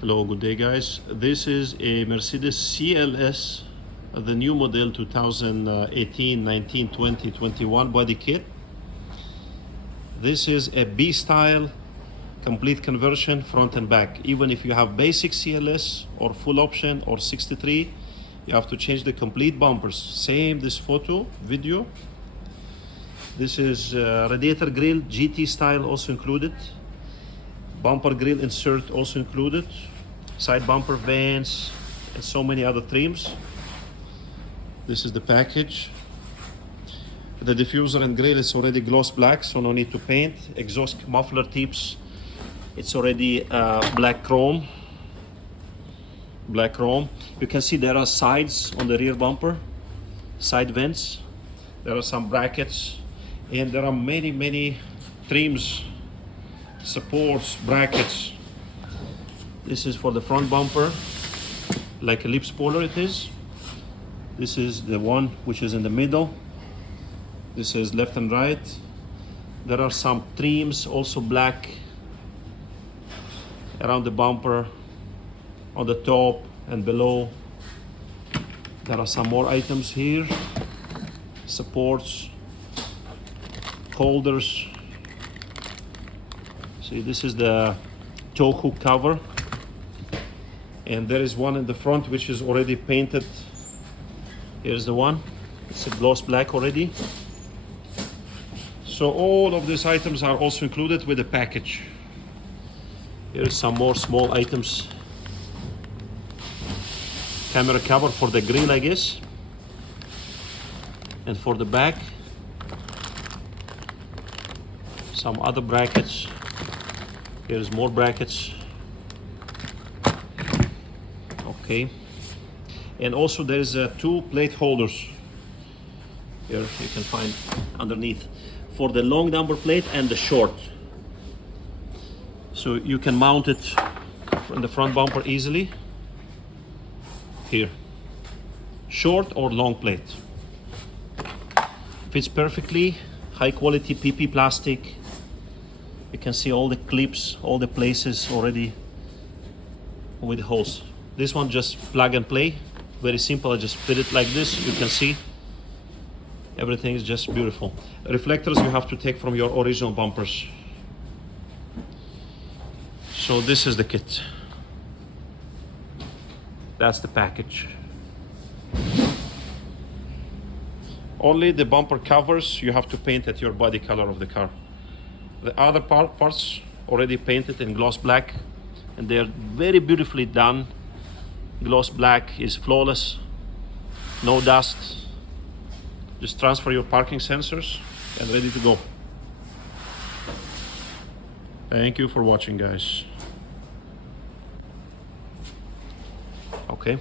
Hello, good day guys. This is a Mercedes CLS, the new model 2018, 19, 20, 21 body kit. This is a B-style complete conversion front and back. Even if you have basic CLS or full option or 63, you have to change the complete bumpers. Same this photo, video. This is Radiator Grille GT style also included. Bumper grill insert also included, side bumper vents, and so many other trims. This is the package. The diffuser and grill is already gloss black, so no need to paint. Exhaust muffler tips, it's already black chrome. Black chrome. You can see there are sides on the rear bumper, side vents. There are some brackets, and there are many trims, supports, brackets. This is for the front bumper, like a lip spoiler it is. This is the one which is in the middle. This is left and right. There are some trims, also black, around the bumper, on the top and below. There are some more items here. Supports, holders. See, this is the tow hook cover, and there is one in the front which is already painted. Here's the one, it's a gloss black already. So all of these items are also included with the package. Here's some more small items. Camera cover for the grill, I guess, and for the back some other brackets. Here's more brackets. Okay. And also there's two plate holders. Here you can find underneath for the long number plate and the short. So you can mount it from the front bumper easily. Here. Short or long plate. Fits perfectly. High quality PP plastic. You can see all the clips, all the places already with holes. This one just plug and play, very simple. I just fit it like this. You can see everything is just beautiful. Reflectors you have to take from your original bumpers. So this is the kit. That's the package. Only the bumper covers you have to paint at your body color of the car. The other parts already painted in gloss black, and they're very beautifully done. Gloss black is flawless, no dust. Just transfer your parking sensors and ready to go. Thank you for watching, guys. Okay.